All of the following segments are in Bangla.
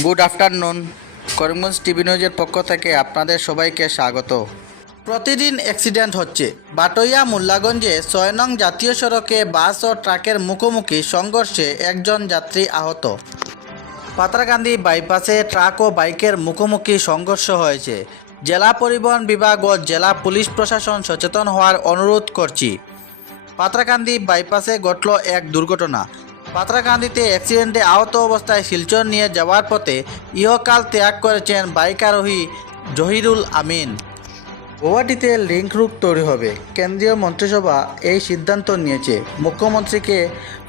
গুড আফটারনুন, করিমগঞ্জ টিভি নিউজের পক্ষ থেকে আপনাদের সবাইকে স্বাগত। প্রতিদিন অ্যাক্সিডেন্ট হচ্ছে। বাটইয়া মোল্লাগঞ্জে ছয় নং জাতীয় সড়কে বাস ও ট্রাকের মুখোমুখি সংঘর্ষে একজন যাত্রী আহত। পাত্রাকান্দি বাইপাসে ট্রাক ও বাইকের মুখোমুখি সংঘর্ষ হয়েছে। জেলা পরিবহন বিভাগ ও জেলা পুলিশ প্রশাসন সচেতন হওয়ার অনুরোধ করছি। পাত্রাকান্দি বাইপাসে ঘটল এক দুর্ঘটনা। পাত্রাকান্দিতে অ্যাক্সিডেন্টে আহত অবস্থায় শিলচর নিয়ে যাওয়ার পথে ইহকাল ত্যাগ করেছেন বাইক আরোহী জহিরুল আমিন। গৌহাটিতে লিঙ্ক রুট তৈরি হবে। কেন্দ্রীয় মন্ত্রিসভা এই সিদ্ধান্ত নিয়েছে। মুখ্যমন্ত্রীকে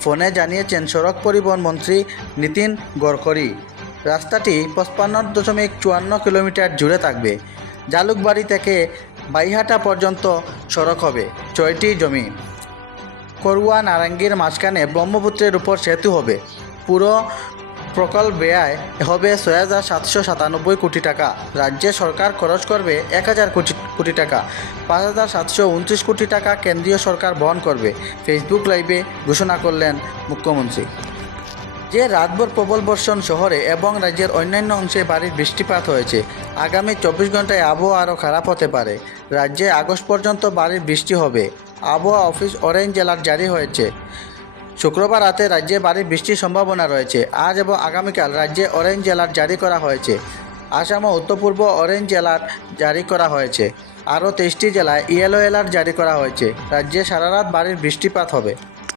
ফোনে জানিয়েছেন সড়ক পরিবহন মন্ত্রী নীতিন গডকরি। রাস্তাটি পঁচপান্ন দশমিক চুয়ান্ন কিলোমিটার জুড়ে থাকবে। জালুকবাড়ি থেকে বাইহাটা পর্যন্ত সড়ক হবে। ছয়টি জমি। করুয়া নারাঙ্গীর মাঝখানে ব্রহ্মপুত্রের উপর সেতু হবে। পুরো প্রকল্প ব্যয় হবে ছয় হাজার সাতশো সাতানব্বই কোটি টাকা। রাজ্যে সরকার খরচ করবে এক হাজার কোটি কোটি টাকা। পাঁচ হাজার সাতশো উনত্রিশ কোটি টাকা কেন্দ্রীয় সরকার বহন করবে। ফেসবুক লাইভে ঘোষণা করলেন মুখ্যমন্ত্রী। যে রাতভর প্রবল বর্ষণ শহরে এবং রাজ্যের অন্যান্য অংশে বাড়ির বৃষ্টিপাত হয়েছে, আগামী চব্বিশ ঘন্টায় আবহাওয়া আরও খারাপ হতে পারে। রাজ্যে আগস্ট পর্যন্ত বাড়ির বৃষ্টি হবে। আবহাওয়া অফিস অরেঞ্জ অ্যালার্ট জারি হয়েছে। শুক্রবার রাতে রাজ্যে বাড়ির বৃষ্টির সম্ভাবনা রয়েছে। আজ এবং আগামীকাল রাজ্যে অরেঞ্জ অ্যালার্ট জারি করা হয়েছে। আসাম ও উত্তর পূর্ব অরেঞ্জ অ্যালার্ট জারি করা হয়েছে। আরও তেইশটি জেলায় ইয়েলো অ্যালার্ট জারি করা হয়েছে। রাজ্যে সারা রাত বাড়ির বৃষ্টিপাত হবে।